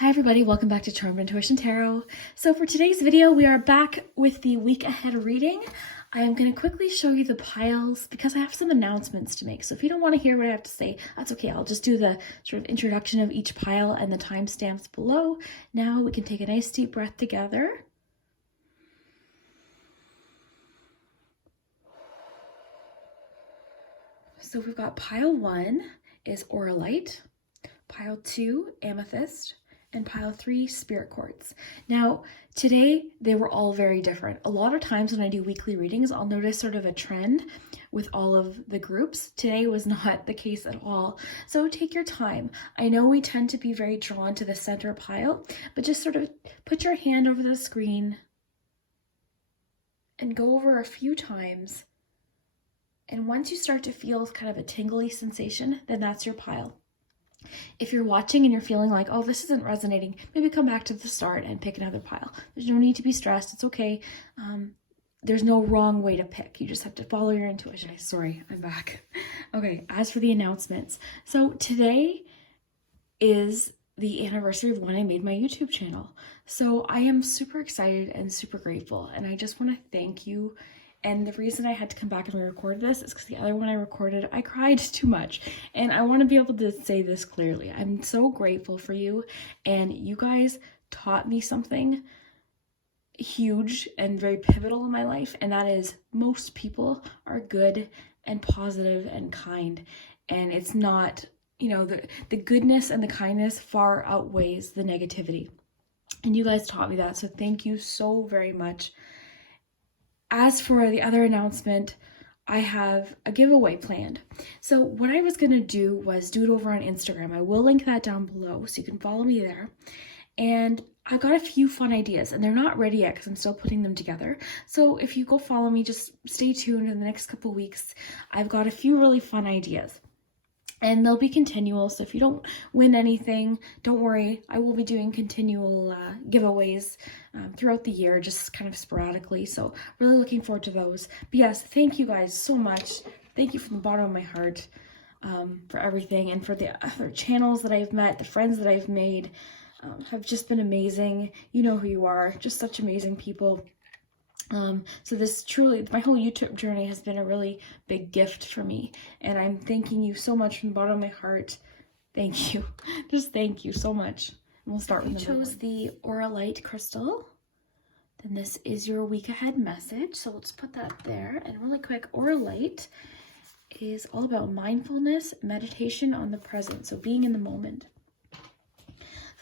Hi everybody, welcome back to Charmed Intuition Tarot. So for today's video, we are back with the week ahead reading. I am going to quickly show you the piles because I have some announcements to make. So if you don't want to hear what I have to say, that's okay. I'll just do the sort of introduction of each pile and the timestamps below. Now we can take a nice deep breath together. So we've got pile 1 is Auralite, pile 2 Amethyst, and pile 3 Spirit Quartz. Now today they were all very different. A lot of times when I do weekly readings, I'll notice sort of a trend with all of the groups. Today was not the case at all. So take your time. I know we tend to be very drawn to the center pile, but just sort of put your hand over the screen and go over a few times. And once you start to feel kind of a tingly sensation, then that's your pile. If you're watching and you're feeling like, oh, this isn't resonating, maybe come back to the start and pick another pile. There's no need to be stressed. It's okay. There's no wrong way to pick. You just have to follow your intuition. Sorry, I'm back. Okay, as for the announcements. So today is the anniversary of when I made my YouTube channel. So I am super excited and super grateful. And I just want to thank you. And the reason I had to come back and re-record this is because the other one I recorded, I cried too much. And I want to be able to say this clearly. I'm so grateful for you. And you guys taught me something huge and very pivotal in my life. And that is most people are good and positive and kind. And it's not, you know, the goodness and the kindness far outweighs the negativity. And you guys taught me that. So thank you so very much. As for the other announcement, I have a giveaway planned. So what I was going to do was do it over on Instagram. I will link that down below so you can follow me there. And I got a few fun ideas and they're not ready yet because I'm still putting them together. So if you go follow me, just stay tuned in the next couple weeks. I've got a few really fun ideas. And they'll be continual, so if you don't win anything, don't worry. I will be doing continual giveaways throughout the year, just kind of sporadically. So really looking forward to those. But yes, thank you guys so much. Thank you from the bottom of my heart for everything. And for the other channels that I've met, the friends that I've made have just been amazing. You know who you are, just such amazing people. So this truly, my whole YouTube journey has been a really big gift for me. And I'm thanking you so much from the bottom of my heart. Thank you. Just thank you so much. And we'll start with the chose the Auralite crystal. Then this is your week ahead message. So we'll just put that there. And really quick, Auralite is all about mindfulness, meditation on the present. So being in the moment.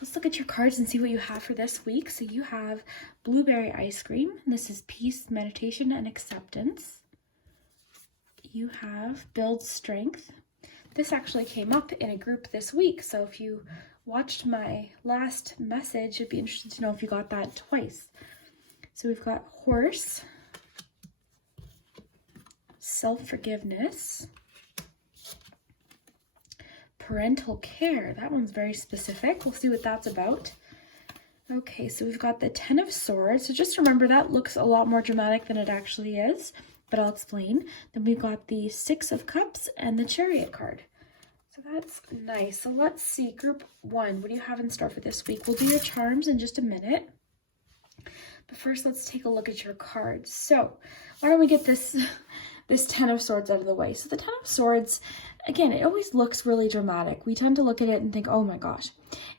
Let's look at your cards and see what you have for this week. So you have blueberry ice cream. This is peace, meditation, and acceptance. You have build strength. This actually came up in a group this week. So if you watched my last message, it'd be interesting to know if you got that twice. So we've got horse, self-forgiveness, parental care. That one's very specific. We'll see what that's about. Okay, so we've got the 10 of Swords. So just remember that looks a lot more dramatic than it actually is, but I'll explain. Then we've got the 6 of Cups and the Chariot card. So that's nice. So let's see, group 1, what do you have in store for this week? We'll do your charms in just a minute. But first, let's take a look at your cards. So why don't we get this 10 of Swords out of the way. So the 10 of Swords, again, it always looks really dramatic. We tend to look at it and think, oh my gosh.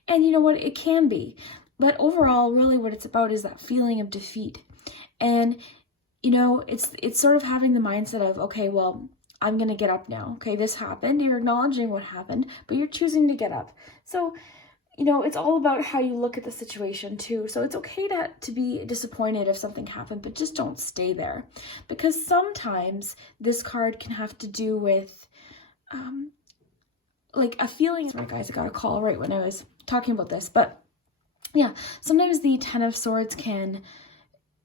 And you know what? It can be. But overall, really what it's about is that feeling of defeat. And, you know, it's sort of having the mindset of, okay, well, I'm going to get up now. Okay, this happened. You're acknowledging what happened, but you're choosing to get up. So, you know, it's all about how you look at the situation too. So it's okay to be disappointed if something happened, but just don't stay there. Because sometimes this card can have to do with like a feeling. Sorry guys, I got a call right when I was talking about this. But yeah, sometimes the 10 of Swords can,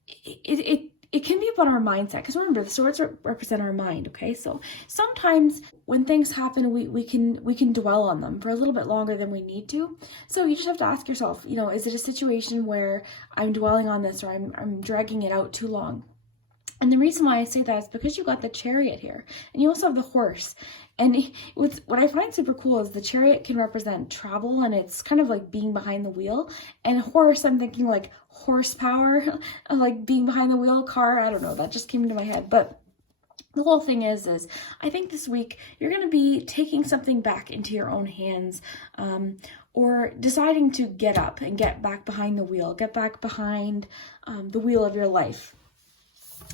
it can be about our mindset. Because remember, the swords represent our mind, okay? So sometimes when things happen, we can dwell on them for a little bit longer than we need to. So you just have to ask yourself, you know, is it a situation where I'm dwelling on this or I'm dragging it out too long? And the reason why I say that is because you got the Chariot here, and you also have the Horse. And what I find super cool is the Chariot can represent travel, and it's kind of like being behind the wheel. And Horse, I'm thinking like horsepower, like being behind the wheel, car. I don't know, that just came into my head. But the whole thing is I think this week you're going to be taking something back into your own hands, or deciding to get up and get back behind the wheel, get back behind the wheel of your life.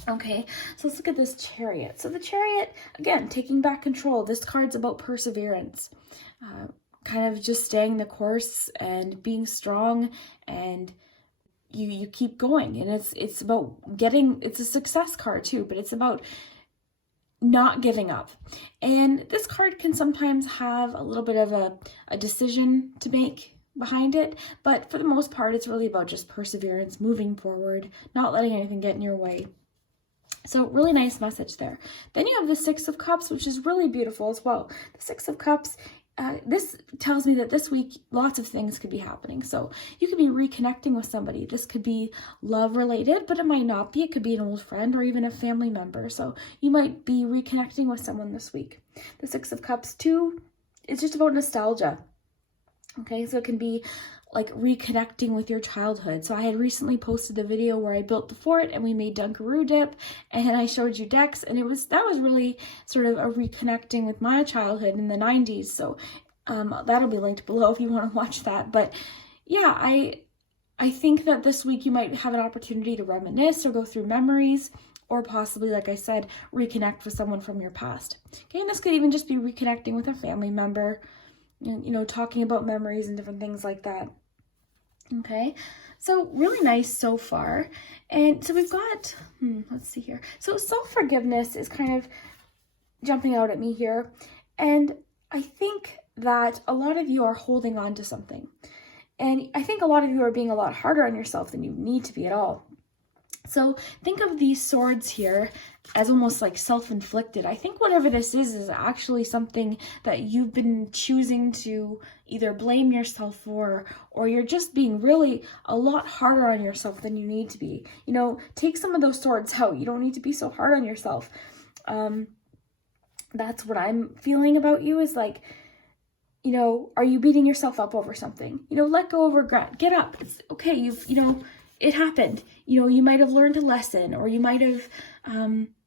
Okay, so let's look at this Chariot. So the Chariot, again, taking back control. This card's about perseverance, kind of just staying the course and being strong, and you keep going. And it's about it's a success card too, but it's about not giving up. And this card can sometimes have a little bit of a decision to make behind it, but for the most part, it's really about just perseverance, moving forward, not letting anything get in your way. So really nice message there. Then you have the Six of Cups, which is really beautiful as well. The Six of Cups, this tells me that this week, lots of things could be happening. So you could be reconnecting with somebody. This could be love related, but it might not be. It could be an old friend or even a family member. So you might be reconnecting with someone this week. The Six of Cups too, it's just about nostalgia. Okay, so it can be like reconnecting with your childhood. So I had recently posted the video where I built the fort and we made Dunkaroo dip, and I showed you decks, and that was really sort of a reconnecting with my childhood in the 90s. So that'll be linked below if you want to watch that. But yeah, I think that this week you might have an opportunity to reminisce or go through memories, or possibly, like I said, reconnect with someone from your past. Okay, and this could even just be reconnecting with a family member, talking about memories and different things like that. Okay, so really nice so far. And so we've got, let's see here. So self-forgiveness is kind of jumping out at me here. And I think that a lot of you are holding on to something. And I think a lot of you are being a lot harder on yourself than you need to be at all. So think of these swords here as almost like self-inflicted. I think whatever this is actually something that you've been choosing to either blame yourself for, or you're just being really a lot harder on yourself than you need to be. Take some of those swords out. You don't need to be so hard on yourself. That's what I'm feeling about you, is like, are you beating yourself up over something? Let go of regret. Get up. It's okay. It happened. You might have learned a lesson, or you might have,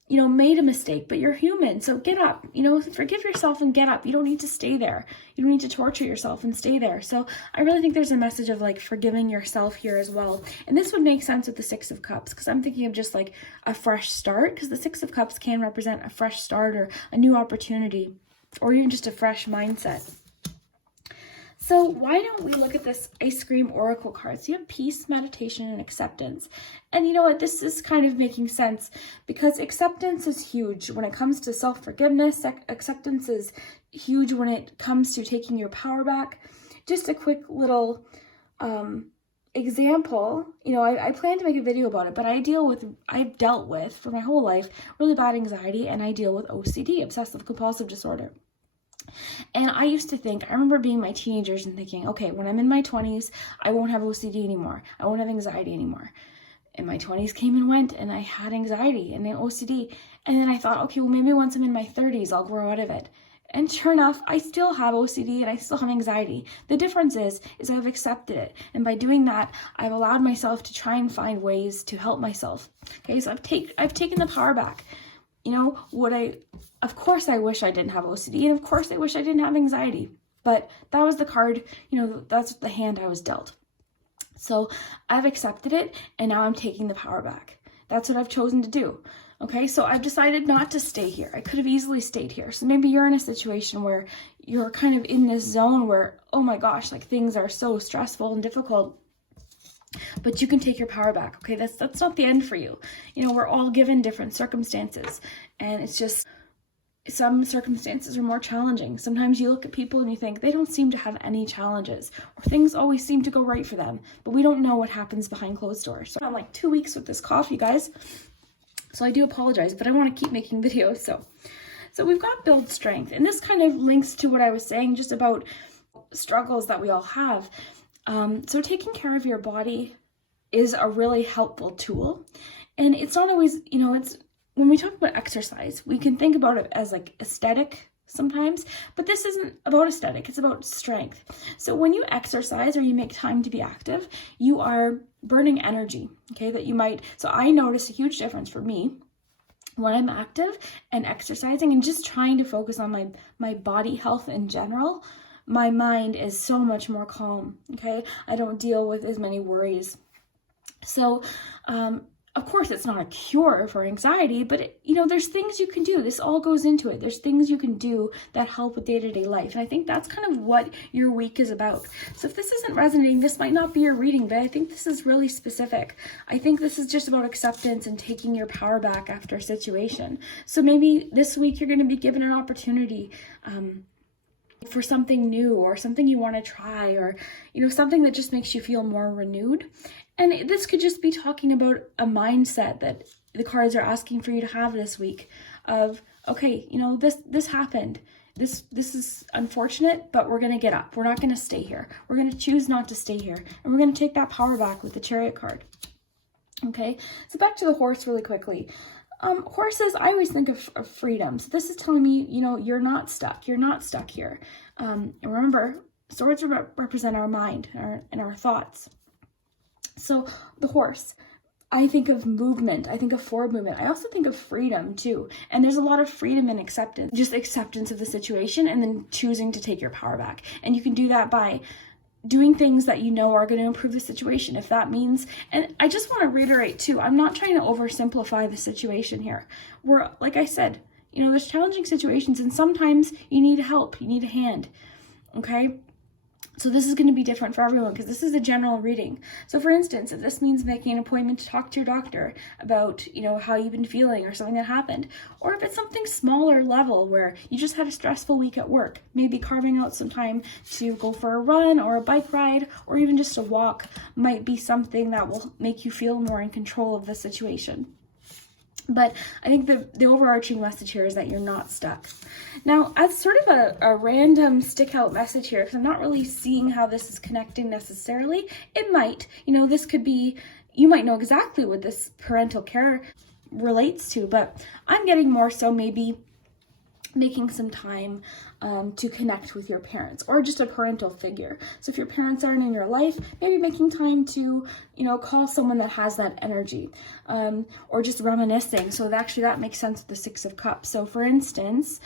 made a mistake, but you're human. So get up, forgive yourself and get up. You don't need to stay there. You don't need to torture yourself and stay there. So I really think there's a message of like forgiving yourself here as well. And this would make sense with the Six of Cups, because I'm thinking of just like a fresh start, because the Six of Cups can represent a fresh start or a new opportunity, or even just a fresh mindset. So why don't we look at this Ice Cream Oracle card? So you have peace, meditation, and acceptance. And you know what? This is kind of making sense, because acceptance is huge when it comes to self-forgiveness. Acceptance is huge when it comes to taking your power back. Just a quick little example. I plan to make a video about it, but I've dealt with for my whole life really bad anxiety, and I deal with OCD, obsessive compulsive disorder. And I used to think, I remember being my teenagers and thinking, okay, when I'm in my 20s, I won't have OCD anymore. I won't have anxiety anymore. And my 20s came and went, and I had anxiety and OCD. And then I thought, okay, well, maybe once I'm in my 30s, I'll grow out of it. And sure enough, I still have OCD and I still have anxiety. The difference is I've accepted it. And by doing that, I've allowed myself to try and find ways to help myself. Okay, so I've taken the power back. Of course I wish I didn't have OCD, and of course I wish I didn't have anxiety, but that was the card, that's the hand I was dealt. So I've accepted it, and now I'm taking the power back. That's what I've chosen to do. Okay, so I've decided not to stay here. I could have easily stayed here. So maybe you're in a situation where you're kind of in this zone where, oh my gosh, like things are so stressful and difficult. But you can take your power back. Okay, that's not the end for you. We're all given different circumstances, and it's just some circumstances are more challenging. Sometimes you look at people and you think they don't seem to have any challenges, or things always seem to go right for them, but we don't know what happens behind closed doors. So I'm like 2 weeks with this cough, you guys. So I do apologize, but I want to keep making videos. So we've got build strength, and this kind of links to what I was saying just about struggles that we all have. So taking care of your body is a really helpful tool, and it's not always, when we talk about exercise, we can think about it as like aesthetic sometimes, but this isn't about aesthetic, it's about strength. So when you exercise or you make time to be active, you are burning energy, okay, that you might, so I noticed a huge difference for me when I'm active and exercising and just trying to focus on my body health in general. My mind is so much more calm, okay? I don't deal with as many worries. So, of course, it's not a cure for anxiety, but there's things you can do. This all goes into it. There's things you can do that help with day-to-day life. And I think that's kind of what your week is about. So if this isn't resonating, this might not be your reading, but I think this is really specific. I think this is just about acceptance and taking your power back after a situation. So maybe this week you're going to be given an opportunity for something new or something you want to try, or something that just makes you feel more renewed. And this could just be talking about a mindset that the cards are asking for you to have this week of, okay, this happened. This is unfortunate, but we're going to get up. We're not going to stay here. We're going to choose not to stay here. And we're going to take that power back with the Chariot card. Okay, so back to the horse really quickly. Horses, I always think of freedom. So this is telling me, you're not stuck. You're not stuck here. And remember, swords represent our mind and our thoughts. So the horse, I think of movement. I think of forward movement. I also think of freedom too. And there's a lot of freedom in acceptance, just acceptance of the situation and then choosing to take your power back. And you can do that by doing things that are going to improve the situation. If that means, and I just want to reiterate too, I'm not trying to oversimplify the situation here. Like I said, there's challenging situations and sometimes you need help, you need a hand, okay? So this is going to be different for everyone because this is a general reading. So for instance, if this means making an appointment to talk to your doctor about, how you've been feeling or something that happened, or if it's something smaller level where you just had a stressful week at work, maybe carving out some time to go for a run or a bike ride or even just a walk might be something that will make you feel more in control of the situation. But I think the overarching message here is that you're not stuck. Now, as sort of a random stick out message here, because I'm not really seeing how this is connecting necessarily, it might, this could be, you might know exactly what this parental care relates to, but I'm getting more so maybe making some time to connect with your parents or just a parental figure. So if your parents aren't in your life, maybe making time to, call someone that has that energy, or just reminiscing. So that makes sense with the Six of Cups. So for instance,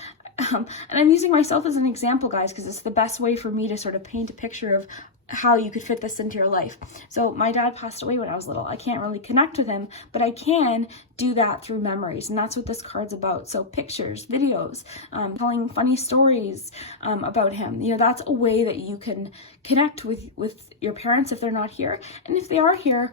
and I'm using myself as an example, guys, because it's the best way for me to sort of paint a picture of how you could fit this into your life. So my dad passed away when I was little. I can't really connect with him, but I can do that through memories. And that's what this card's about. So pictures, videos, telling funny stories about him. That's a way that you can connect with your parents if they're not here. And if they are here,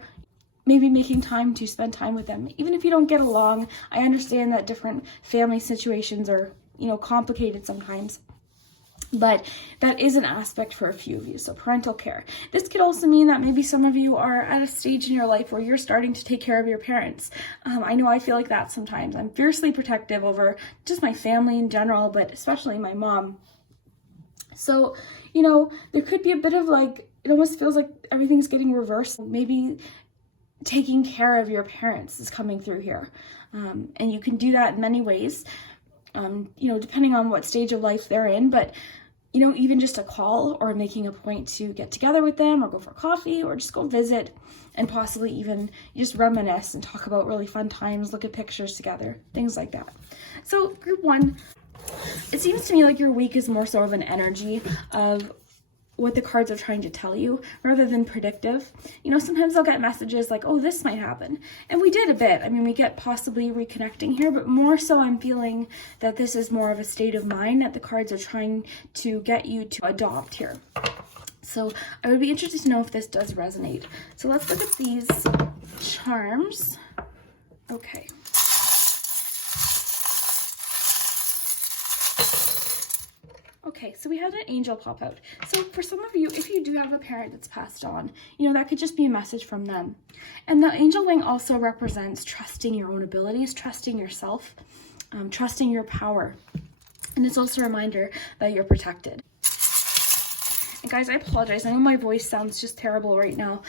maybe making time to spend time with them. Even if you don't get along, I understand that different family situations are, complicated sometimes. But that is an aspect for a few of you. So parental care. This could also mean that maybe some of you are at a stage in your life where you're starting to take care of your parents. I know I feel like that sometimes. I'm fiercely protective over just my family in general, but especially my mom. So, there could be a bit of it almost feels like everything's getting reversed. Maybe taking care of your parents is coming through here. And you can do that in many ways. Depending on what stage of life they're in, but even just a call or making a point to get together with them or go for coffee or just go visit and possibly even just reminisce and talk about really fun times, look at pictures together, things like that. So group one, it seems to me like your week is more so of an energy of what the cards are trying to tell you rather than predictive. Sometimes I'll get messages like, oh, this might happen. And we did a bit. We get possibly reconnecting here, but more so I'm feeling that this is more of a state of mind that the cards are trying to get you to adopt here. So I would be interested to know if this does resonate. So let's look at these charms. Okay. Okay, so we had an angel pop out. So for some of you, if you do have a parent that's passed on, that could just be a message from them. And the angel wing also represents trusting your own abilities, trusting yourself, trusting your power. And it's also a reminder that you're protected. And guys, I apologize. I know my voice sounds just terrible right now.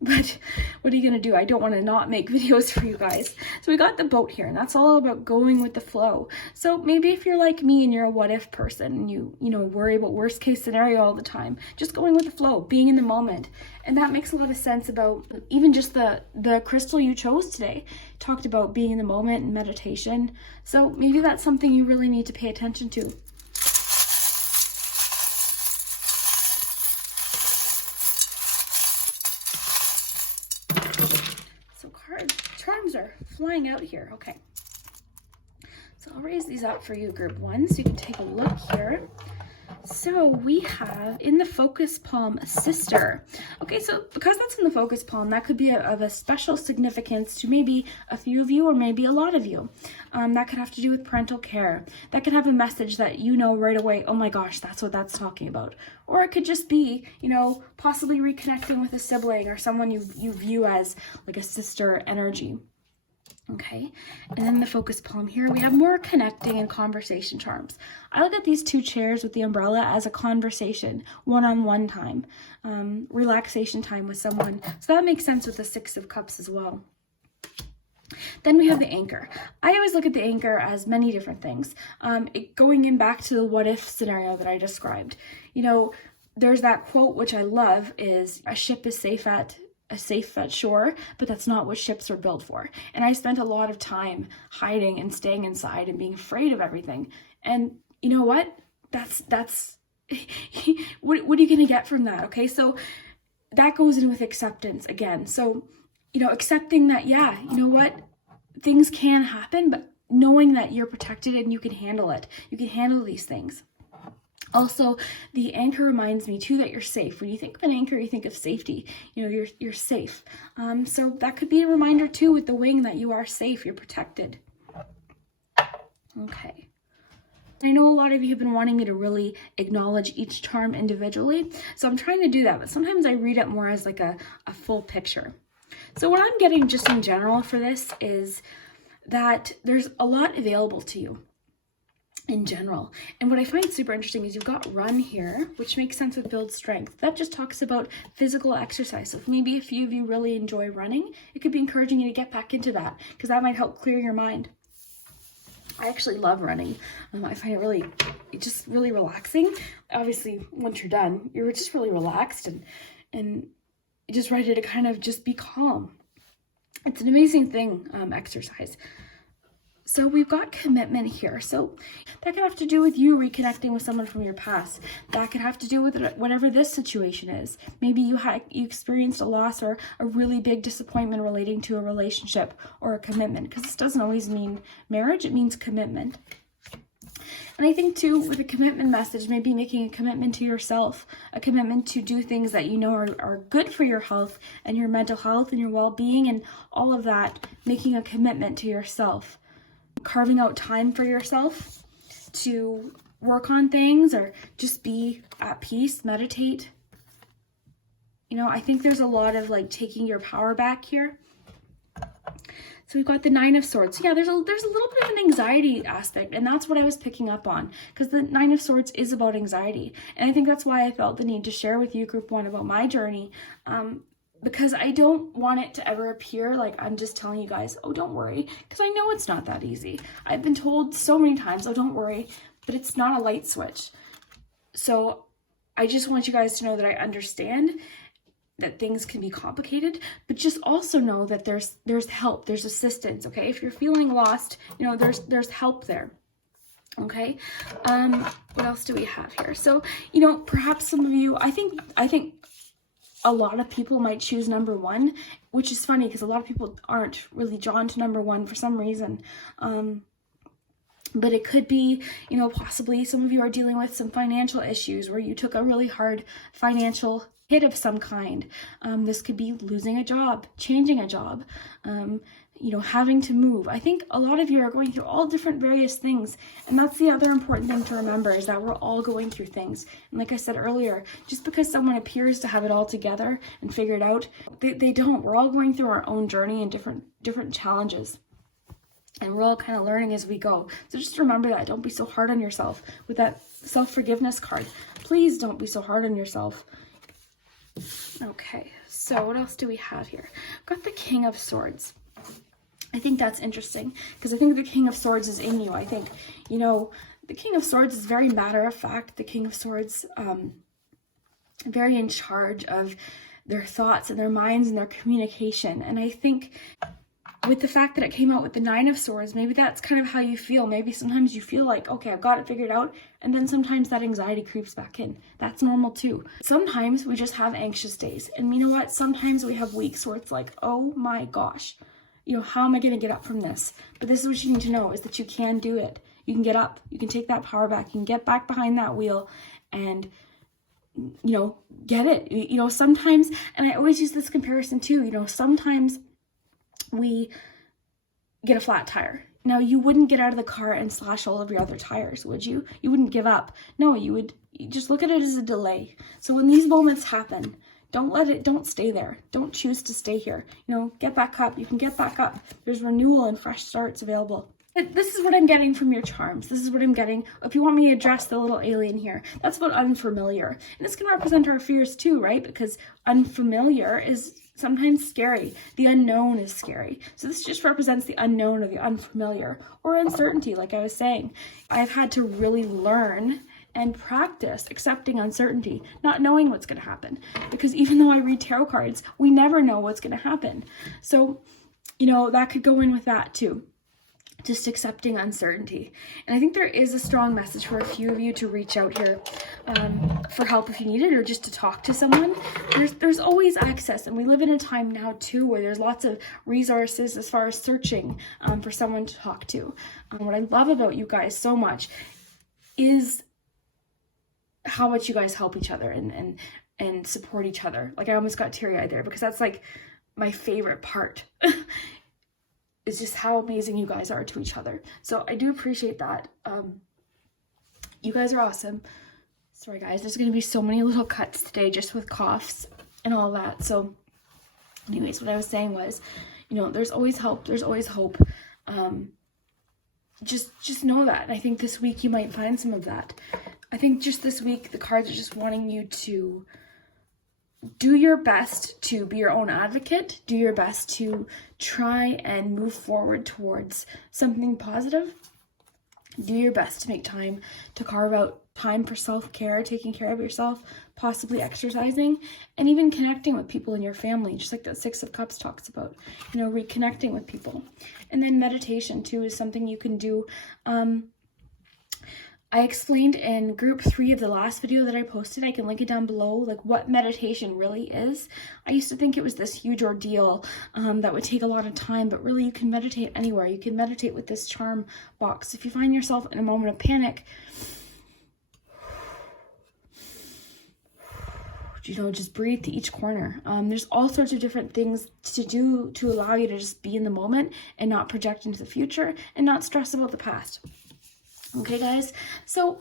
But what are you going to do? I don't want to not make videos for you guys. So we got the boat here, and that's all about going with the flow. So maybe if you're like me and you're a what if person and you worry about worst case scenario all the time, just going with the flow, being in the moment. And that makes a lot of sense about even just the crystal you chose today. Talked about being in the moment and meditation. So maybe that's something you really need to pay attention to. Charms are flying out here. Okay, so I'll raise these up for you, group 1, so you can take a look here. So we have in the focus palm, sister. Okay, so because that's in the focus palm, that could be of a special significance to maybe a few of you or maybe a lot of you. That could have to do with parental care. That could have a message that you know right away, oh my gosh, that's what that's talking about. Or it could just be, possibly reconnecting with a sibling or someone you view as like a sister energy. Okay, and then the focus palm here, we have more connecting and conversation charms. I look at these 2 chairs with the umbrella as a conversation, one-on-one time, relaxation time with someone. So that makes sense with the 6 of Cups as well. Then we have the anchor. I always look at the anchor as many different things. Going in back to the what if scenario that I described. There's that quote, which I love, is a ship is safe at shore, but that's not what ships are built for. And I spent a lot of time hiding and staying inside and being afraid of everything. And you know what? That's what are you going to get from that? Okay, so that goes in with acceptance again. So, accepting that, yeah, you know what? Things can happen, but knowing that you're protected and you can handle it. You can handle these things. Also, the anchor reminds me too that you're safe. When you think of an anchor, you think of safety. You're safe. So that could be a reminder too with the wing that you are safe, you're protected. Okay. I know a lot of you have been wanting me to really acknowledge each charm individually, so I'm trying to do that, but sometimes I read it more as like a full picture. So what I'm getting just in general for this is that there's a lot available to you in general. And what I find super interesting is you've got run here, which makes sense with build strength. That just talks about physical exercise. So if maybe a few of you really enjoy running, it could be encouraging you to get back into that because that might help clear your mind. I actually love running. I find it just really relaxing. Obviously, once you're done, you're just really relaxed and just ready to kind of just be calm. It's an amazing thing, exercise. So we've got commitment here. So that could have to do with you reconnecting with someone from your past. That could have to do with whatever this situation is. Maybe you experienced a loss or a really big disappointment relating to a relationship or a commitment, because this doesn't always mean marriage, it means commitment. And I think too, with a commitment message, maybe making a commitment to yourself, a commitment to do things that you know are good for your health and your mental health and your well-being and all of that, making a commitment to yourself. Carving out time for yourself to work on things or just be at peace, meditate. I think there's a lot of like taking your power back here. So we've got the 9 of Swords. Yeah, there's a little bit of an anxiety aspect, and that's what I was picking up on, because the 9 of Swords is about anxiety. And I think that's why I felt the need to share with you, Group 1, about my journey. Because I don't want it to ever appear like I'm just telling you guys, oh, don't worry, because I know it's not that easy. I've been told so many times, oh, don't worry, but it's not a light switch. So I just want you guys to know that I understand that things can be complicated, but just also know that there's help, there's assistance, okay? If you're feeling lost, there's help there. Okay, what else do we have here? So, perhaps some of you, I think a lot of people might choose number 1, which is funny because a lot of people aren't really drawn to number 1 for some reason. But it could be, possibly some of you are dealing with some financial issues where you took a really hard financial hit of some kind. This could be losing a job, changing a job, having to move. I think a lot of you are going through all different various things. And that's the other important thing to remember, is that we're all going through things. And like I said earlier, just because someone appears to have it all together and figured out, they don't. We're all going through our own journey and different challenges. And we're all kind of learning as we go. So just remember that. Don't be so hard on yourself. With that self-forgiveness card, please don't be so hard on yourself. Okay, so what else do we have here? Got the King of Swords. I think that's interesting because I think the King of Swords is in you. I think, you know, the King of Swords is very matter of fact. The King of Swords, very in charge of their thoughts and their minds and their communication. And I think with the fact that it came out with the Nine of Swords, maybe that's kind of how you feel. Maybe sometimes you feel like, okay, I've got it figured out. And then sometimes that anxiety creeps back in. That's normal too. Sometimes we just have anxious days. And you know what? Sometimes we have weeks where it's like, oh my gosh, you know, how am I going to get up from this? But this is what you need to know, is that you can do it. You can get up. You can take that power back. You can get back behind that wheel and, you know, get it. You know, sometimes, and I always use this comparison too, you know, sometimes we get a flat tire. Now, you wouldn't get out of the car and slash all of your other tires, would you? You wouldn't give up. No, you just look at it as a delay. So when these moments happen, don't stay there. Don't choose to stay here. You know, get back up. You can get back up. There's renewal and fresh starts available. This is what I'm getting from your charms. This is what I'm getting. If you want me to address the little alien here, that's about unfamiliar. And this can represent our fears too, right? Because unfamiliar is sometimes scary. The unknown is scary. So this just represents the unknown or the unfamiliar or uncertainty, like I was saying. I've had to really learn and practice accepting uncertainty, not knowing what's going to happen. Because even though I read tarot cards, we never know what's going to happen. So, you know, that could go in with that too. Just accepting uncertainty. And I think there is a strong message for a few of you to reach out here for help if you need it, or just to talk to someone. There's always access, and we live in a time now too where there's lots of resources as far as searching for someone to talk to. What I love about you guys so much is how much you guys help each other and support each other. Like, I almost got teary-eyed there because that's like my favorite part. It's just how amazing you guys are to each other. So I do appreciate that. You guys are awesome. Sorry guys, there's going to be so many little cuts today just with coughs and all that. So anyways, what I was saying was, you know, there's always help. There's always hope. Just know that. And I think this week you might find some of that. I think just this week, the cards are just wanting you to do your best to be your own advocate. Do your best to try and move forward towards something positive. Do your best to make time to carve out time for self-care, taking care of yourself, possibly exercising, and even connecting with people in your family, just like that Six of Cups talks about, you know, reconnecting with people. And then meditation too is something you can do. I explained in group 3 of the last video that I posted, I can link it down below, like what meditation really is. I used to think it was this huge ordeal that would take a lot of time, but really you can meditate anywhere. You can meditate with this charm box. If you find yourself in a moment of panic, you know, just breathe to each corner. There's all sorts of different things to do to allow you to just be in the moment and not project into the future and not stress about the past. Okay, guys, so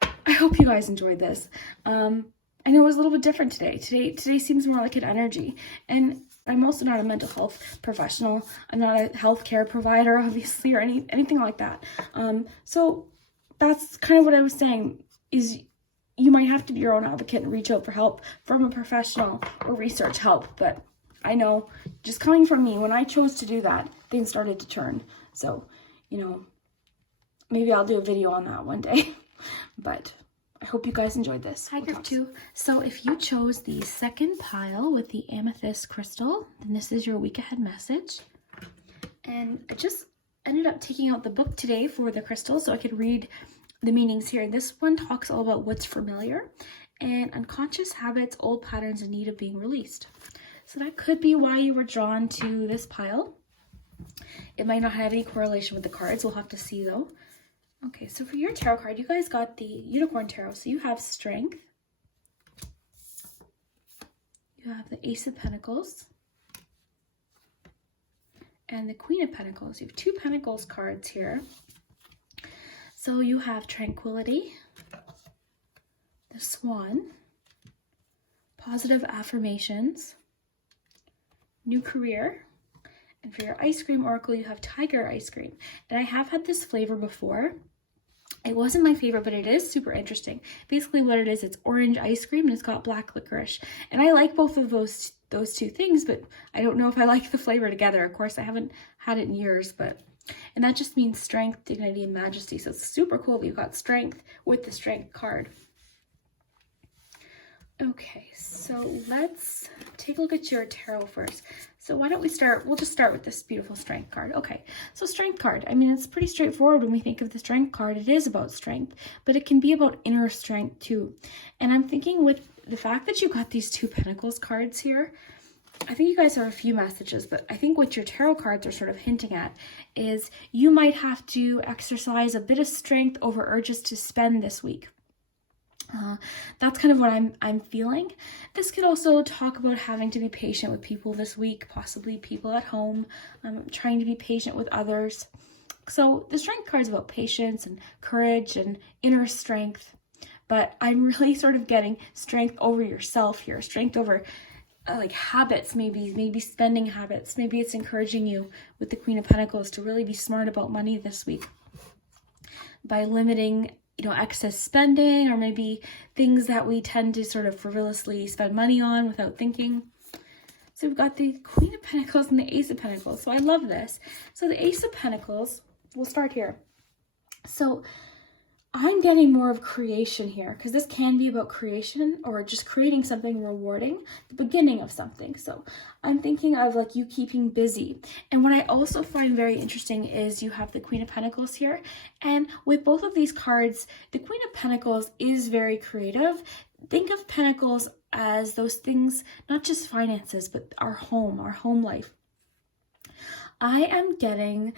I hope you guys enjoyed this. I know it was a little bit different today. Today seems more like an energy, and I'm also not a mental health professional. I'm not a healthcare provider, obviously, or anything like that. So that's kind of what I was saying, is you might have to be your own advocate and reach out for help from a professional or research help. But I know, just coming from me, when I chose to do that, things started to turn. So, you know, maybe I'll do a video on that one day. But I hope you guys enjoyed this. Hi, group 2. So if you chose the second pile with the amethyst crystal, then this is your week ahead message. And I just ended up taking out the book today for the crystal so I could read the meanings here. This one talks all about what's familiar and unconscious habits, old patterns in need of being released. So that could be why you were drawn to this pile. It might not have any correlation with the cards. We'll have to see though. Okay, so for your tarot card, you guys got the Unicorn Tarot. So you have Strength. You have the Ace of Pentacles. And the Queen of Pentacles. You have 2 Pentacles cards here. So you have Tranquility, the Swan, Positive Affirmations, New Career, and for your ice cream oracle, you have Tiger ice cream. And I have had this flavor before. It wasn't my favorite, but it is super interesting. Basically what it is, it's orange ice cream and it's got black licorice. And I like both of those two things, but I don't know if I like the flavor together. Of course, I haven't had it in years, and that just means strength, dignity, and majesty. So it's super cool that you've got strength with the strength card. Okay, so let's take a look at your tarot first. So why don't we start, we'll just start with this beautiful strength card. Okay, so strength card, I mean, it's pretty straightforward when we think of the strength card. It is about strength, but it can be about inner strength too. And I'm thinking with the fact that you got these 2 Pentacles cards here, I think you guys have a few messages, but I think what your tarot cards are sort of hinting at is you might have to exercise a bit of strength over urges to spend this week. That's kind of what I'm feeling. This could also talk about having to be patient with people this week, possibly people at home, trying to be patient with others. So the strength card is about patience and courage and inner strength, but I'm really sort of getting strength over yourself here, strength over like habits, maybe spending habits. Maybe it's encouraging you with the Queen of Pentacles to really be smart about money this week by limiting excess spending, or maybe things that we tend to sort of frivolously spend money on without thinking. So we've got the Queen of Pentacles and the Ace of Pentacles. So I love this. So the Ace of Pentacles, we'll start here. So I'm getting more of creation here, because this can be about creation or just creating something rewarding, the beginning of something. So I'm thinking of like you keeping busy. And what I also find very interesting is you have the Queen of Pentacles here. And with both of these cards, the Queen of Pentacles is very creative. Think of Pentacles as those things, not just finances, but our home life. I am getting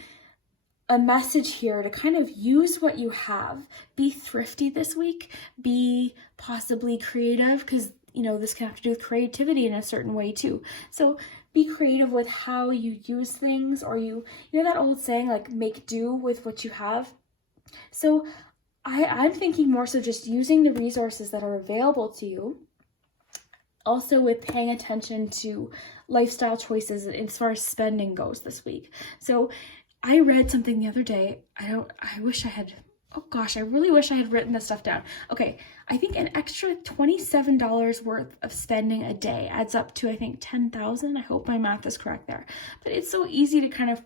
a message here to kind of use what you have. Be thrifty this week, be possibly creative, because this can have to do with creativity in a certain way too. So be creative with how you use things, or you know that old saying, like, make do with what you have. So I'm thinking more so just using the resources that are available to you, also with paying attention to lifestyle choices as far as spending goes this week. So I read something the other day. I really wish I had written this stuff down. Okay, I think an extra $27 worth of spending a day adds up to, I think, 10,000. I hope my math is correct there. But it's so easy to kind of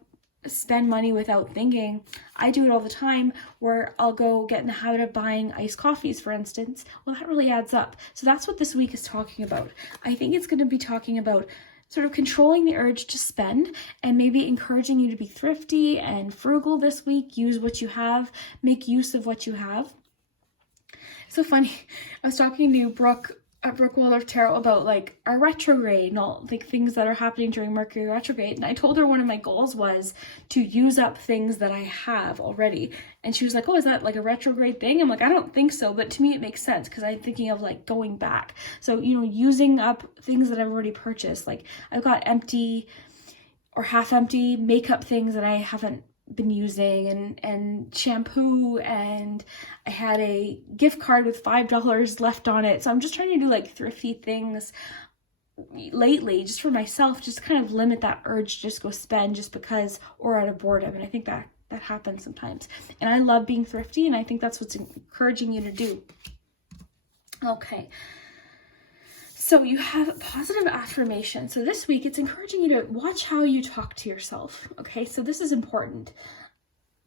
spend money without thinking. I do it all the time, where I'll go get in the habit of buying iced coffees, for instance. Well, that really adds up. So that's what this week is talking about. I think it's going to be talking about sort of controlling the urge to spend, and maybe encouraging you to be thrifty and frugal this week. Use what you have, make use of what you have. So funny, I was talking to Brooke at Brooke Waldorf Tarot about like our retrograde and all like things that are happening during Mercury retrograde, and I told her one of my goals was to use up things that I have already, and she was like, oh, is that like a retrograde thing? I'm like, I don't think so, but to me it makes sense, because I'm thinking of like going back. So using up things that I've already purchased. Like I've got empty or half empty makeup things that I haven't been using, and shampoo, and I had a gift card with $5 left on it. So I'm just trying to do like thrifty things lately, just for myself, just to kind of limit that urge to just go spend just because, or out of boredom. And I think that happens sometimes. And I love being thrifty, and I think that's what's encouraging you to do. Okay. So you have positive affirmation. So this week, it's encouraging you to watch how you talk to yourself. Okay, so this is important.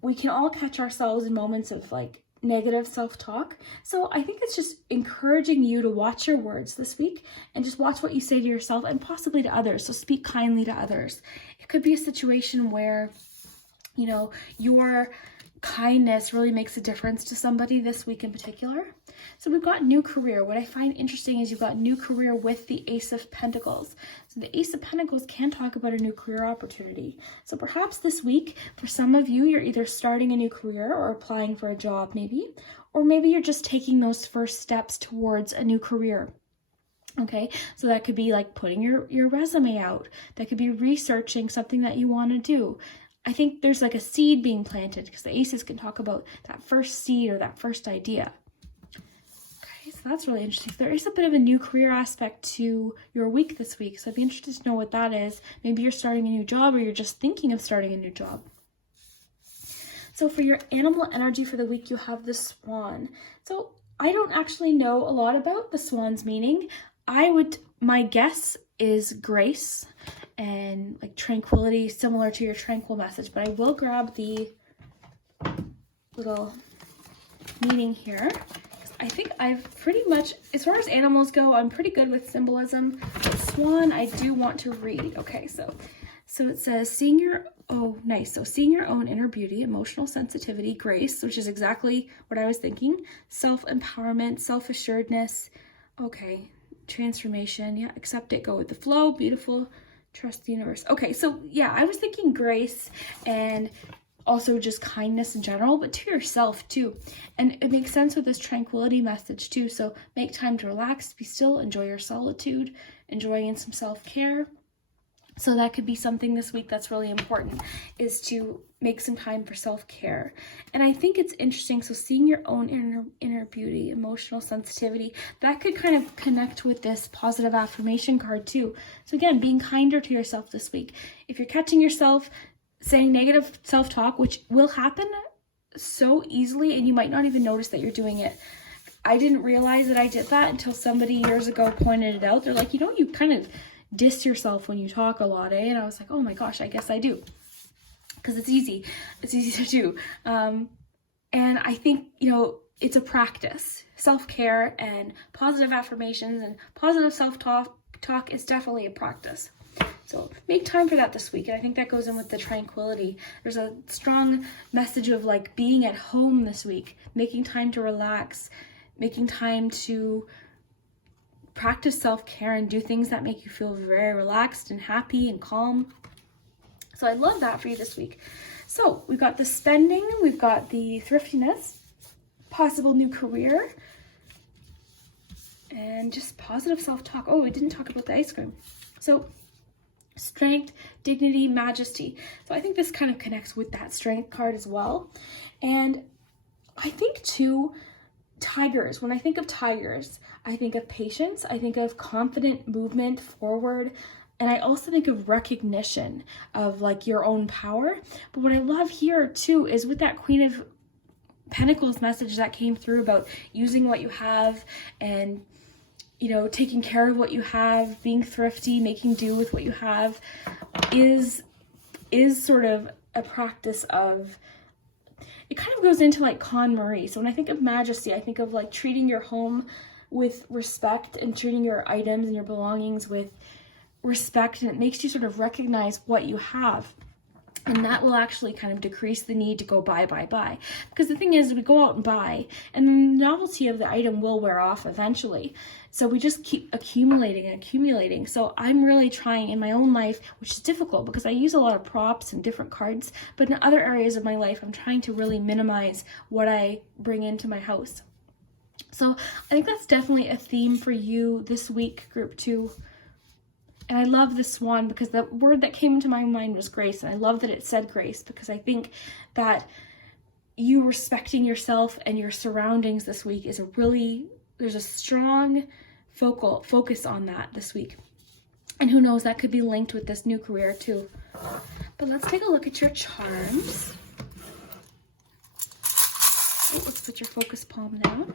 We can all catch ourselves in moments of like negative self-talk. So I think it's just encouraging you to watch your words this week, and just watch what you say to yourself and possibly to others. So speak kindly to others. It could be a situation where, your kindness really makes a difference to somebody this week in particular. So we've got new career. What I find interesting is you've got new career with the Ace of Pentacles. So the Ace of Pentacles can talk about a new career opportunity. So perhaps this week, for some of you, you're either starting a new career or applying for a job maybe, or maybe you're just taking those first steps towards a new career. Okay, so that could be like putting your resume out. That could be researching something that you want to do. I think there's like a seed being planted, because the aces can talk about that first seed or that first idea. Okay, so that's really interesting. There is a bit of a new career aspect to your week this week, so I'd be interested to know what that is. Maybe you're starting a new job, or you're just thinking of starting a new job. So for your animal energy for the week, you have the swan. So I don't actually know a lot about the swan's meaning. My guess is grace and like tranquility, similar to your tranquil message, but I will grab the little meaning here. I think I've pretty much, as far as animals go, I'm pretty good with symbolism. But swan, I do want to read. Okay, so it says seeing your own inner beauty, emotional sensitivity, grace, which is exactly what I was thinking, self-empowerment, self-assuredness, okay, transformation, yeah, accept it, go with the flow, beautiful, trust the universe. Okay, so yeah, I was thinking grace and also just kindness in general, but to yourself too. And it makes sense with this tranquility message too. So make time to relax, be still, enjoy your solitude, enjoying some self-care. So that could be something this week that's really important, is to make some time for self-care. And I think it's interesting. So seeing your own inner beauty, emotional sensitivity, that could kind of connect with this positive affirmation card too. So again, being kinder to yourself this week. If you're catching yourself saying negative self-talk, which will happen so easily and you might not even notice that you're doing it. I didn't realize that I did that until somebody years ago pointed it out. They're like, you kind of diss yourself when you talk a lot, eh? And I was like, oh my gosh, I guess I do. Because it's easy to do. And I think, it's a practice. Self-care and positive affirmations and positive self-talk is definitely a practice. So make time for that this week. And I think that goes in with the tranquility. There's a strong message of like being at home this week, making time to relax, making time to practice self-care and do things that make you feel very relaxed and happy and calm. So I love that for you this week. So we've got the spending, we've got the thriftiness, possible new career, and just positive self-talk. Oh, we didn't talk about the ice cream. So strength, dignity, majesty. So I think this kind of connects with that strength card as well. And I think too, tigers, when I think of tigers, I think of patience, I think of confident movement forward, and I also think of recognition of like your own power. But what I love here too is with that Queen of Pentacles message that came through about using what you have and taking care of what you have, being thrifty, making do with what you have is sort of a practice of, it kind of goes into like Con Marie. So when I think of majesty, I think of like treating your home with respect and treating your items and your belongings with respect. And it makes you sort of recognize what you have. And that will actually kind of decrease the need to go buy. Because the thing is, we go out and buy, and the novelty of the item will wear off eventually. So we just keep accumulating. So I'm really trying in my own life, which is difficult because I use a lot of props and different cards, but in other areas of my life, I'm trying to really minimize what I bring into my house. So I think that's definitely a theme for you this week, group 2. And I love the swan because the word that came into my mind was grace. And I love that it said grace because I think that you respecting yourself and your surroundings this week is there's a strong focus on that this week. And who knows, that could be linked with this new career too. But let's take a look at your charms. Oh, let's put your focus palm down.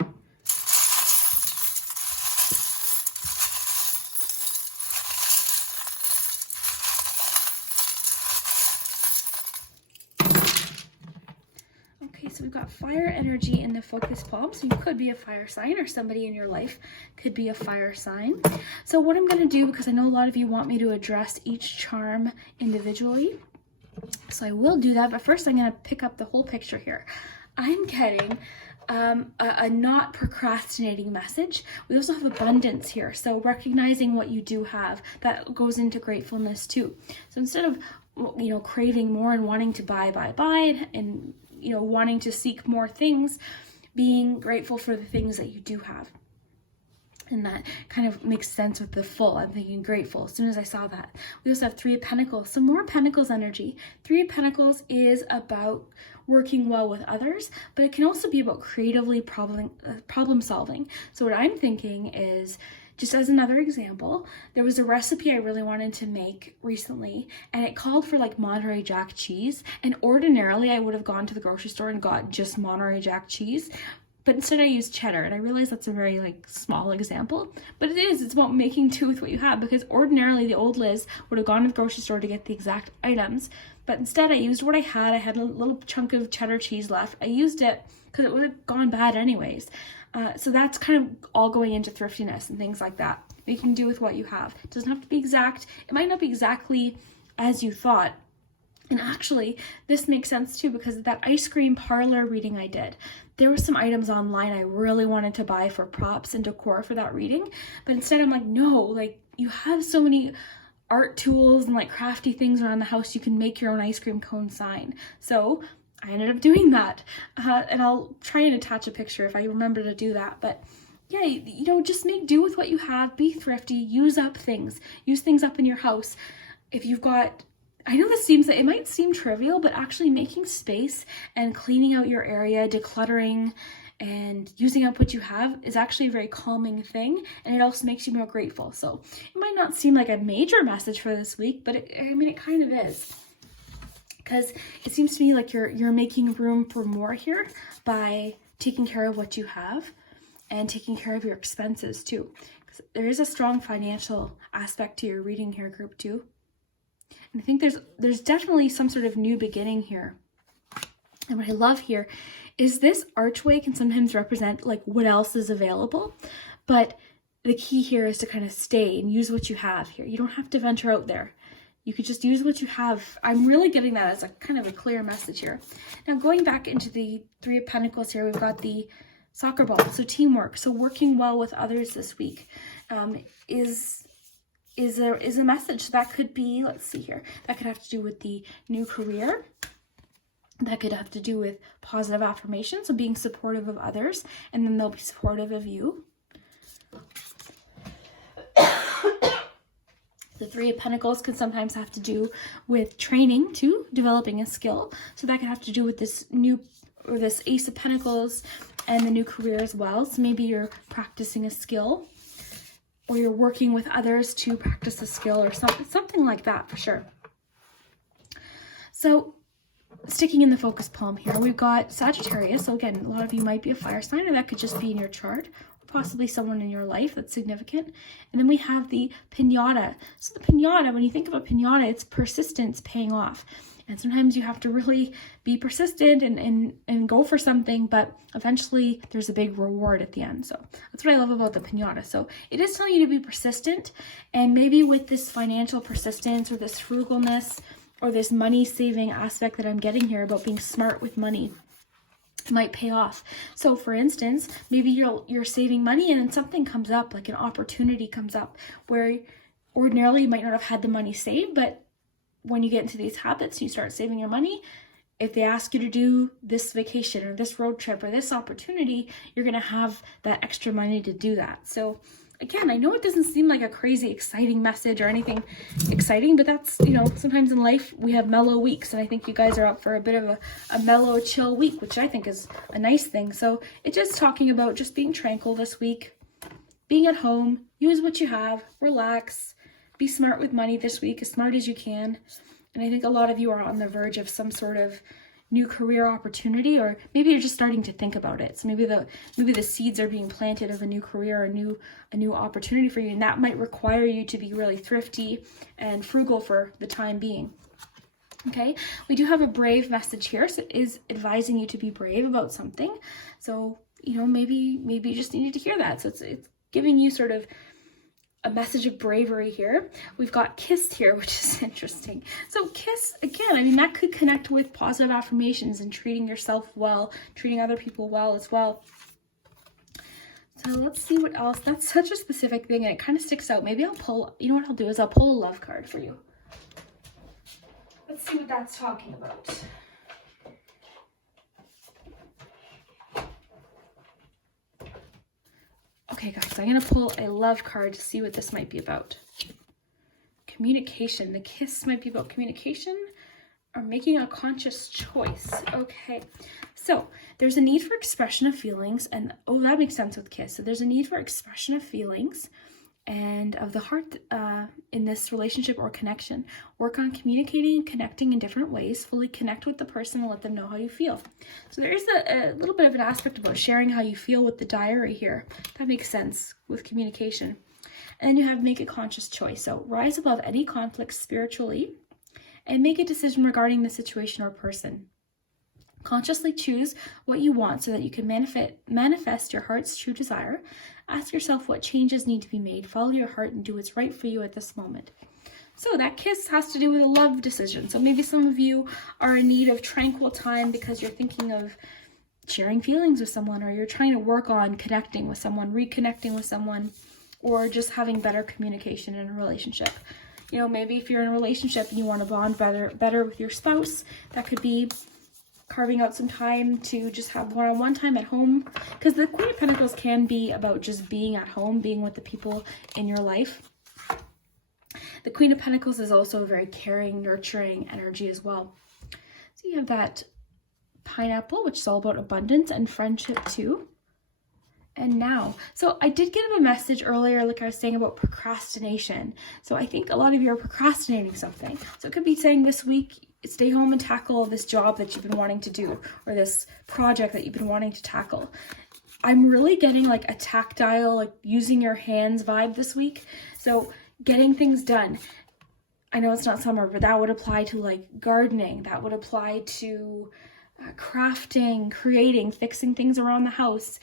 So we've got fire energy in the focus palm. So you could be a fire sign, or somebody in your life could be a fire sign. So what I'm going to do, because I know a lot of you want me to address each charm individually, so I will do that. But first I'm going to pick up the whole picture here. I'm getting a not procrastinating message. We also have abundance here. So recognizing what you do have, that goes into gratefulness too. So instead of, craving more and wanting to buy and wanting to seek more things, being grateful for the things that you do have. And that kind of makes sense with the full. I'm thinking grateful as soon as I saw that. We also have 3 of Pentacles. So more Pentacles energy. 3 of Pentacles is about working well with others, but it can also be about creatively problem solving. So what I'm thinking is just as another example, there was a recipe I really wanted to make recently, and it called for like Monterey Jack cheese. And ordinarily I would have gone to the grocery store and got just Monterey Jack cheese, but instead I used cheddar. And I realize that's a very like small example, but it's about making do with what you have, because ordinarily the old Liz would have gone to the grocery store to get the exact items, but instead I used what I had. I had a little chunk of cheddar cheese left. I used it because it would have gone bad anyways. So that's kind of all going into thriftiness and things like that. You can do with what you have. It doesn't have to be exact. It might not be exactly as you thought. And actually, this makes sense too, because of that ice cream parlor reading I did. There were some items online I really wanted to buy for props and decor for that reading. But instead I'm like, no, like you have so many art tools and like crafty things around the house. You can make your own ice cream cone sign. So I ended up doing that, and I'll try and attach a picture if I remember to do that. But yeah, you know, just make do with what you have. Be thrifty. Use up things. Use things up in your house. If you've got, I know it might seem trivial, but actually making space and cleaning out your area, decluttering, and using up what you have is actually a very calming thing, and it also makes you more grateful. So it might not seem like a major message for this week, but it kind of is. Because it seems to me like you're making room for more here by taking care of what you have and taking care of your expenses too. Because there is a strong financial aspect to your reading here, group 2. And I think there's definitely some sort of new beginning here. And what I love here is this archway can sometimes represent like what else is available, but the key here is to kind of stay and use what you have here. You don't have to venture out there. You could just use what you have. I'm really getting that as a kind of a clear message here. Now going back into the Three of Pentacles here, we've got the soccer ball, so teamwork. So working well with others this week is a message. That could be, let's see here, that could have to do with the new career. That could have to do with positive affirmations, so being supportive of others, and then they'll be supportive of you. The Three of Pentacles can sometimes have to do with training too, developing a skill. So that could have to do with this Ace of Pentacles and the new career as well. So maybe you're practicing a skill, or you're working with others to practice a skill, or something like that for sure. So sticking in the focus palm here, we've got Sagittarius. So again, a lot of you might be a fire sign, or that could just be in your chart, or possibly someone in your life that's significant. And then we have the pinata. So the pinata, when you think about pinata, it's persistence paying off. And sometimes you have to really be persistent and go for something, but eventually there's a big reward at the end. So that's what I love about the pinata. So it is telling you to be persistent, and maybe with this financial persistence or this frugalness or this money saving aspect that I'm getting here about being smart with money, might pay off. So for instance, maybe you're saving money and then something comes up, like an opportunity comes up where ordinarily you might not have had the money saved, but when you get into these habits, you start saving your money. If they ask you to do this vacation or this road trip or this opportunity, you're going to have that extra money to do that. So again, I know it doesn't seem like a crazy exciting message or anything exciting, but that's, you know, sometimes in life we have mellow weeks, and I think you guys are up for a bit of a mellow, chill week, which I think is a nice thing. So it's just talking about just being tranquil this week, being at home, use what you have, relax, be smart with money this week, as smart as you can. And I think a lot of you are on the verge of some sort of new career opportunity, or maybe you're just starting to think about it. So maybe the seeds are being planted of a new career, a new opportunity for you, and that might require you to be really thrifty and frugal for the time being. Okay, we do have a brave message here, so it is advising you to be brave about something. So, you know, maybe you just needed to hear that. So it's giving you sort of a message of bravery here. We've got kissed here, which is interesting. So kiss, again, I mean, that could connect with positive affirmations and treating yourself well, treating other people well as well. So let's see what else. That's such a specific thing, and it kind of sticks out. Maybe I'll pull, you know what I'll do is I'll pull a love card for you. Let's see what that's talking about. Okay, guys, I'm going to pull a love card to see what this might be about. Communication. The kiss might be about communication or making a conscious choice. Okay, so there's a need for expression of feelings, and oh, that makes sense with kiss. So there's a need for expression of feelings and of the heart in this relationship or connection. Work on communicating and connecting in different ways. Fully connect with the person and let them know how you feel. So there is a little bit of an aspect about sharing how you feel with the diary here. That makes sense with communication. And then you have make a conscious choice. So rise above any conflict spiritually and make a decision regarding the situation or person. Consciously choose what you want so that you can manifest your heart's true desire. Ask yourself what changes need to be made. Follow your heart and do what's right for you at this moment. So that kiss has to do with a love decision. So maybe some of you are in need of tranquil time because you're thinking of sharing feelings with someone, or you're trying to work on connecting with someone, reconnecting with someone, or just having better communication in a relationship. You know, maybe if you're in a relationship and you want to bond better with your spouse, that could be carving out some time to just have one-on-one time at home, because the Queen of Pentacles can be about just being at home, being with the people in your life. The Queen of Pentacles is also a very caring, nurturing energy as well. So you have that pineapple, which is all about abundance and friendship too. And now, so I did get a message earlier, like I was saying, about procrastination. So I think a lot of you are procrastinating something. So it could be saying this week, stay home and tackle this job that you've been wanting to do, or this project that you've been wanting to tackle. I'm really getting like a tactile, like using your hands vibe this week. So getting things done. I know it's not summer, but that would apply to like gardening. That would apply to crafting, creating, fixing things around the house,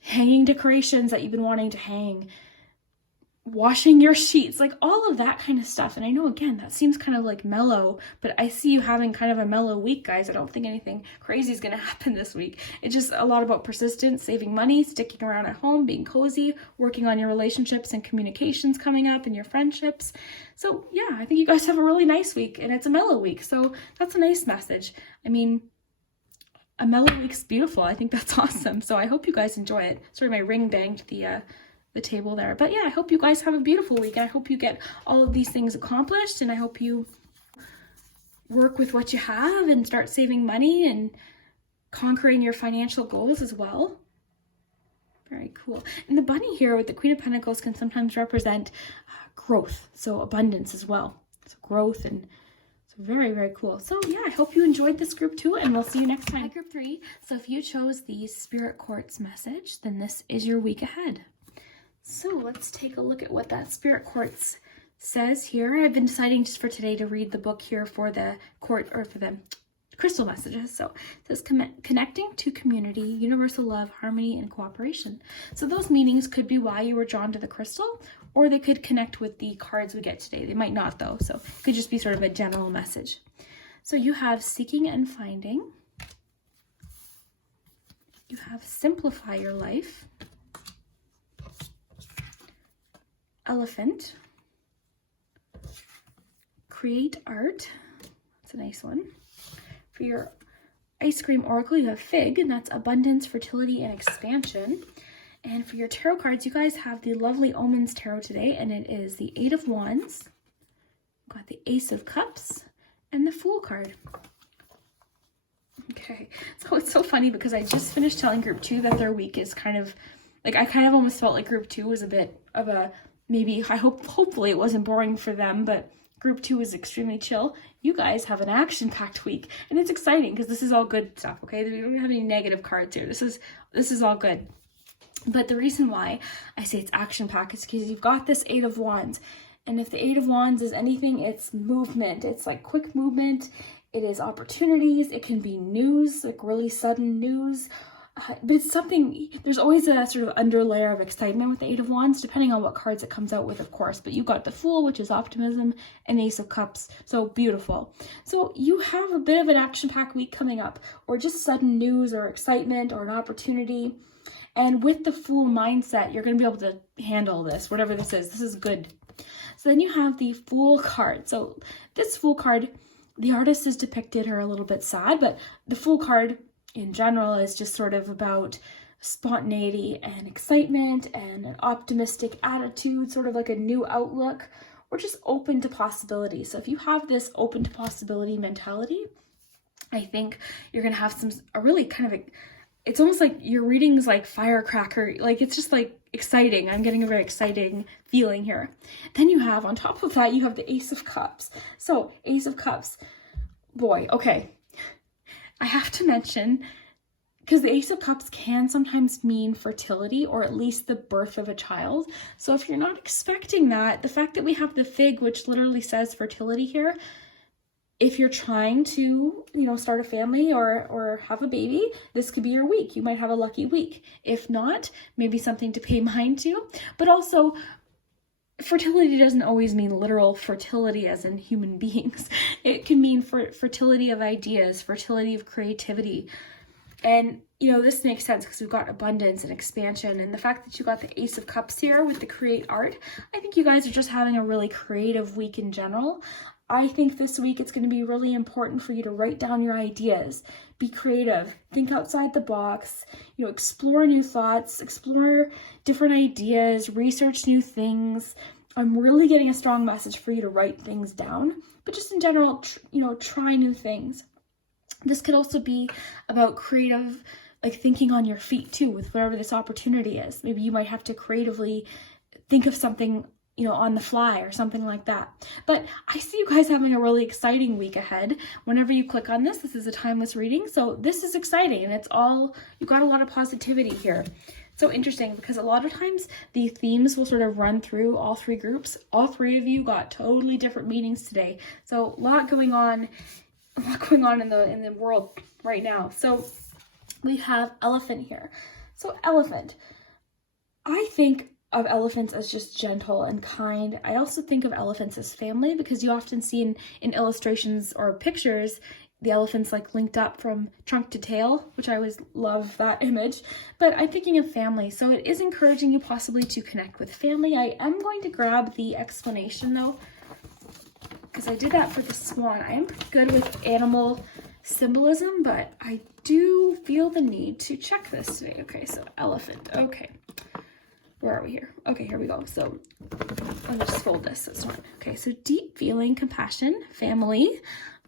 hanging decorations that you've been wanting to hang, washing your sheets, like all of that kind of stuff. And I know, again, that seems kind of like mellow, but I see you having kind of a mellow week, guys. I don't think anything crazy is going to happen this week. It's just a lot about persistence, saving money, sticking around at home, being cozy, working on your relationships and communications coming up and your friendships. So yeah, I think you guys have a really nice week, and it's a mellow week. So that's a nice message. I mean, a mellow week's beautiful. I think that's awesome. So I hope you guys enjoy it. Sorry, my ring banged the table there. But yeah, I hope you guys have a beautiful week, and I hope you get all of these things accomplished, and I hope you work with what you have and start saving money and conquering your financial goals as well. Very cool. And the bunny here with the Queen of Pentacles can sometimes represent growth, so abundance as well. So growth, and so very, very cool. So yeah, I hope you enjoyed this group 2, and we'll see you next time. Hi, group 3. So if you chose the Spirit Quartz message, then this is your week ahead. So let's take a look at what that Spirit Quartz says here. I've been deciding just for today to read the book here for the for the crystal messages. So it says connecting to community, universal love, harmony, and cooperation. So those meanings could be why you were drawn to the crystal, or they could connect with the cards we get today. They might not though, so it could just be sort of a general message. So you have seeking and finding. You have simplify your life. Elephant. Create art. That's a nice one. For your ice cream oracle, you have fig, and that's abundance, fertility, and expansion. And for your tarot cards, you guys have the lovely Omens tarot today, and it is the 8 of Wands. We've got the Ace of Cups and the Fool card. Okay, so it's so funny because I just finished telling group 2 that their week is kind of like, I kind of almost felt like group 2 was a bit of a, maybe, hopefully it wasn't boring for them, but group 2 is extremely chill. You guys have an action-packed week, and it's exciting because this is all good stuff, okay? We don't have any negative cards here. This is all good. But the reason why I say it's action-packed is because you've got this 8 of Wands, and if the 8 of Wands is anything, it's movement. It's like quick movement. It is opportunities. It can be news, like really sudden news. But it's something, there's always a sort of underlayer of excitement with the 8 of Wands, depending on what cards it comes out with, of course. But you've got the Fool, which is optimism, and Ace of Cups. So beautiful. So you have a bit of an action-packed week coming up, or just sudden news or excitement or an opportunity. And with the Fool mindset, you're going to be able to handle this, whatever this is. This is good. So then you have the Fool card. So this Fool card, the artist has depicted her a little bit sad, but the Fool card in general is just sort of about spontaneity and excitement and an optimistic attitude, sort of like a new outlook, or just open to possibility. So if you have this open to possibility mentality, I think you're going to have a really kind of it's almost like your reading's like firecracker. Like, it's just like exciting. I'm getting a very exciting feeling here. Then you have, on top of that, you have the Ace of Cups. So Ace of Cups, boy, okay. I have to mention, because the Ace of Cups can sometimes mean fertility, or at least the birth of a child. So if you're not expecting that, the fact that we have the fig, which literally says fertility here, if you're trying to, start a family or have a baby, this could be your week. You might have a lucky week. If not, maybe something to pay mind to. But also, fertility doesn't always mean literal fertility as in human beings. It can mean fertility of ideas, fertility of creativity. And, this makes sense because we've got abundance and expansion. And the fact that you got the Ace of Cups here with the create art, I think you guys are just having a really creative week in general. I think this week it's going to be really important for you to write down your ideas, be creative, think outside the box, explore new thoughts, explore different ideas, research new things. I'm really getting a strong message for you to write things down, but just in general, try new things. This could also be about creative, like thinking on your feet too, with whatever this opportunity is. Maybe you might have to creatively think of something on the fly or something like that. But I see you guys having a really exciting week ahead. Whenever you click on this is a timeless reading. So this is exciting, and you've got a lot of positivity here. So interesting, because a lot of times the themes will sort of run through all three groups. All three of you got totally different meanings today. So a lot going on in the world right now. So we have elephant here. So elephant, I think of elephants as just gentle and kind. I also think of elephants as family, because you often see in illustrations or pictures the elephants like linked up from trunk to tail, which I always love that image. But I'm thinking of family, so it is encouraging you possibly to connect with family. I am going to grab the explanation though, because I did that for the swan. I am pretty good with animal symbolism, but I do feel the need to check this today. Okay, so elephant. Okay. Where are we here? Okay, here we go. So let me just fold this. That's fine. Okay, so deep feeling, compassion, family,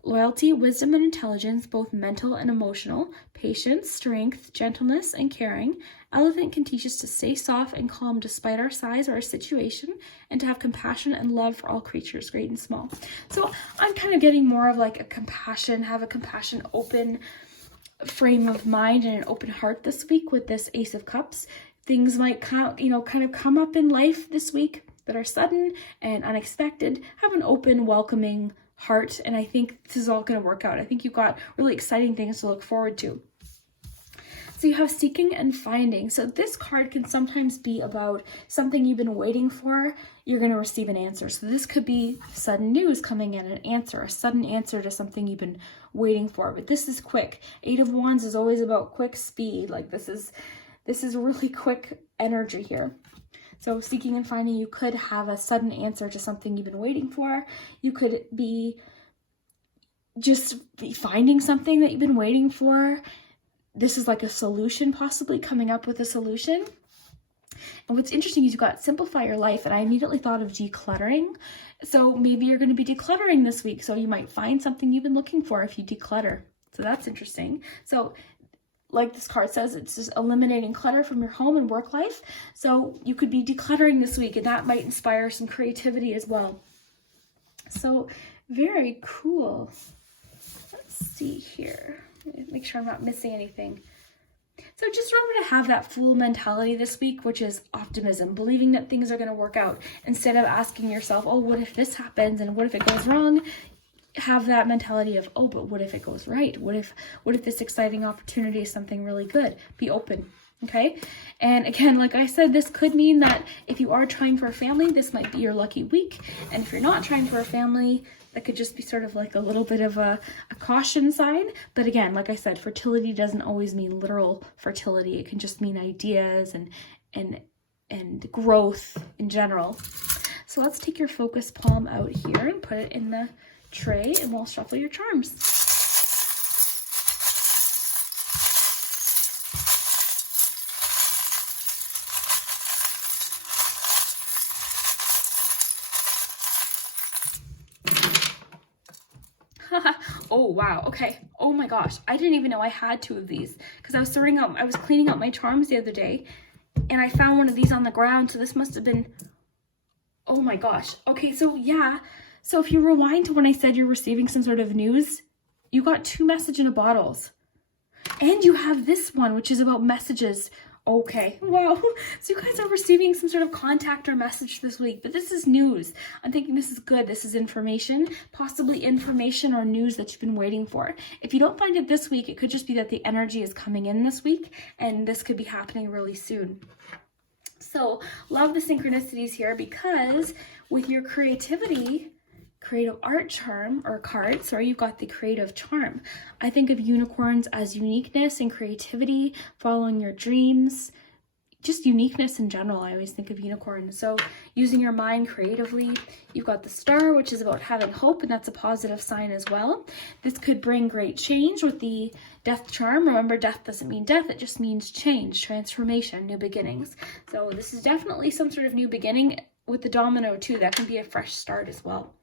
loyalty, wisdom, and intelligence, both mental and emotional, patience, strength, gentleness, and caring. Elephant can teach us to stay soft and calm despite our size or our situation, and to have compassion and love for all creatures, great and small. So I'm kind of getting more of like have a compassion, open frame of mind and an open heart this week with this Ace of Cups. Things might kind of come up in life this week that are sudden and unexpected. Have an open, welcoming heart, and I think this is all going to work out. I think you've got really exciting things to look forward to. So you have seeking and finding. So this card can sometimes be about something you've been waiting for. You're going to receive an answer. So this could be sudden news coming in, a sudden answer to something you've been waiting for. But this is quick. 8 of Wands is always about quick speed. Like this is really quick energy here. So seeking and finding, you could have a sudden answer to something you've been waiting for. You could be finding something that you've been waiting for. This is like a solution, possibly coming up with a solution. And what's interesting is you've got simplify your life, and I immediately thought of decluttering. So maybe you're going to be decluttering this week. So you might find something you've been looking for if you declutter. So that's interesting. So like this card says, it's just eliminating clutter from your home and work life. So you could be decluttering this week, and that might inspire some creativity as well. So very cool. Let's see here. Make sure I'm not missing anything. So just remember to have that fool mentality this week, which is optimism, believing that things are going to work out, instead of asking yourself, oh, what if this happens and what if it goes wrong? Have that mentality of, oh, but what if it goes right? What if this exciting opportunity is something really good? Be open, okay? And again, like I said, this could mean that if you are trying for a family, this might be your lucky week. And if you're not trying for a family, that could just be sort of like a little bit of a caution sign. But again, like I said, fertility doesn't always mean literal fertility. It can just mean ideas and growth in general. So let's take your focus palm out here and put it in the tray, and we'll shuffle your charms. Oh wow, okay. Oh my gosh, I didn't even know I had 2 of these, because because I was cleaning out my charms the other day, and I found one of these on the ground. So this must have been, oh my gosh. Okay, so yeah. So if you rewind to when I said you're receiving some sort of news, you got 2 message in a bottles. And you have this one, which is about messages. Okay, wow. So you guys are receiving some sort of contact or message this week, but this is news. I'm thinking this is good. This is information, possibly information or news that you've been waiting for. If you don't find it this week, it could just be that the energy is coming in this week, and this could be happening really soon. So love the synchronicities here, because with your creative art charm or card, sorry, you've got the creative charm. I think of unicorns as uniqueness and creativity, following your dreams, just uniqueness in general. I always think of unicorns. So using your mind creatively. You've got the star, which is about having hope, and that's a positive sign as well. This could bring great change with the death charm. Remember, death doesn't mean death, it just means change, transformation, new beginnings. So this is definitely some sort of new beginning. With the domino too, that can be a fresh start as well.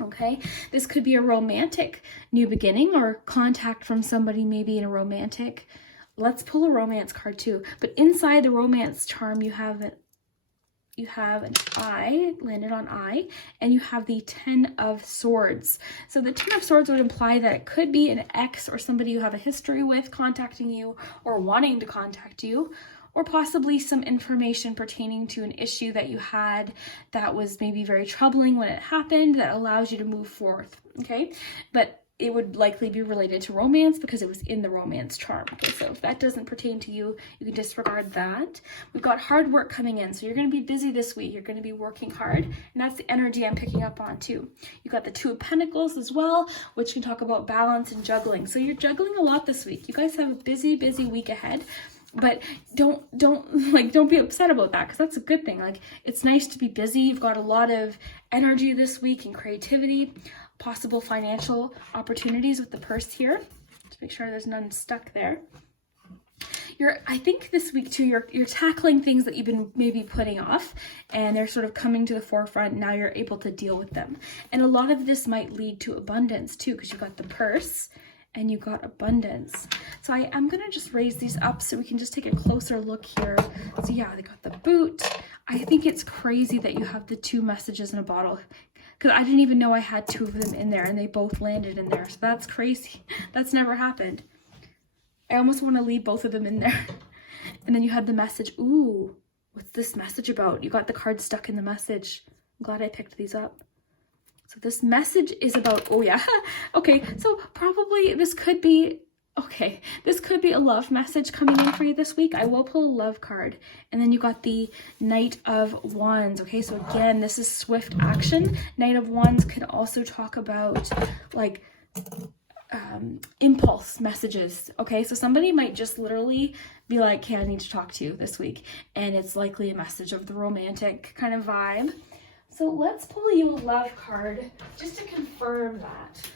Okay, this could be a romantic new beginning or contact from somebody, maybe in a romantic. Let's pull a romance card too. But inside the romance charm, you have an eye, landed on eye, and you have the 10 of Swords. So the 10 of Swords would imply that it could be an ex or somebody you have a history with contacting you or wanting to contact you, or possibly some information pertaining to an issue that you had that was maybe very troubling when it happened, that allows you to move forth, okay? But it would likely be related to romance because it was in the romance charm. Okay, so if that doesn't pertain to you, you can disregard that. We've got hard work coming in, so you're going to be busy this week. You're going to be working hard, and that's the energy I'm picking up on too. You've got the 2 of Pentacles as well, which can talk about balance and juggling. So you're juggling a lot this week. You guys have a busy week ahead. But don't be upset about that, because that's a good thing. Like, it's nice to be busy. You've got a lot of energy this week and creativity, possible financial opportunities with the purse here. To make sure there's none stuck there. I think this week too, you're tackling things that you've been maybe putting off, and they're sort of coming to the forefront. Now you're able to deal with them. And a lot of this might lead to abundance too, because you've got the purse and you got abundance. So I'm gonna just raise these up so we can just take a closer look here. So yeah, they got the boot. I think it's crazy that you have the 2 messages in a bottle, because I didn't even know I had 2 of them in there, and they both landed in there. So that's crazy. That's never happened. I almost want to leave both of them in there. And then you had the message. Ooh, what's this message about? You got the card stuck in the message. I'm glad I picked these up. So this message is about, oh yeah, okay, so probably this could be a love message coming in for you this week. I will pull a love card. And then you got the Knight of Wands. Okay, so again, this is swift action. Knight of Wands can also talk about like impulse messages. Okay, so somebody might just literally be like, hey, I need to talk to you this week. And it's likely a message of the romantic kind of vibe. So let's pull you a love card just to confirm that.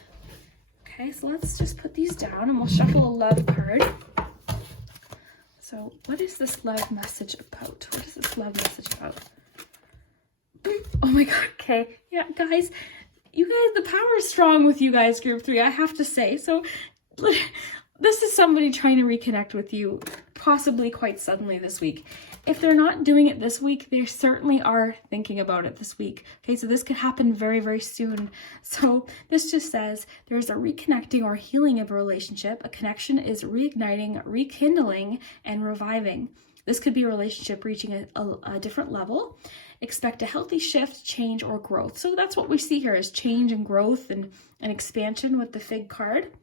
Okay, so let's just put these down and we'll shuffle a love card. So what is this love message about? What is this love message about? Oh my God, okay. Yeah, guys, the power is strong with you guys, group 3, I have to say. So this is somebody trying to reconnect with you, possibly quite suddenly this week. If they're not doing it this week, they certainly are thinking about it this week. Okay, so this could happen very soon. So this just says there's a reconnecting or healing of a relationship. A connection is reigniting, rekindling, and reviving. This could be a relationship reaching a different level. Expect a healthy shift, change, or growth. So that's what we see here is change and growth and expansion with the Fig card.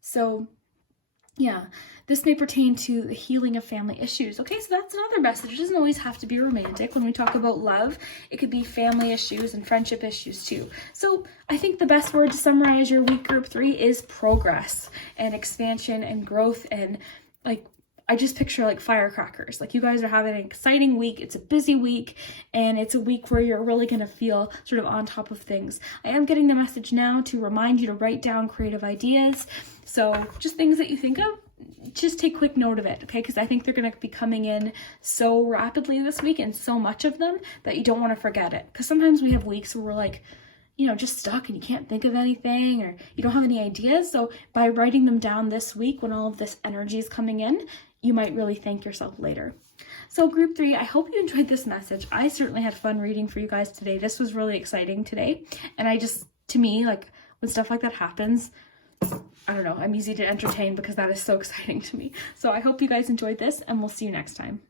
So yeah, this may pertain to the healing of family issues. Okay, so that's another message. It doesn't always have to be romantic. When we talk about love, it could be family issues and friendship issues too. So I think the best word to summarize your week, group 3, is progress and expansion and growth. And like, I just picture like firecrackers. Like, you guys are having an exciting week. It's a busy week, and it's a week where you're really going to feel sort of on top of things. I am getting the message now to remind you to write down creative ideas. So just things that you think of, just take quick note of it, okay? Because I think they're going to be coming in so rapidly this week, and so much of them, that you don't want to forget it. Because sometimes we have weeks where we're like, just stuck and you can't think of anything, or you don't have any ideas. So by writing them down this week when all of this energy is coming in, you might really thank yourself later. So group 3, I hope you enjoyed this message. I certainly had fun reading for you guys today. This was really exciting today. And to me, like when stuff like that happens, I don't know, I'm easy to entertain because that is so exciting to me. So I hope you guys enjoyed this, and we'll see you next time.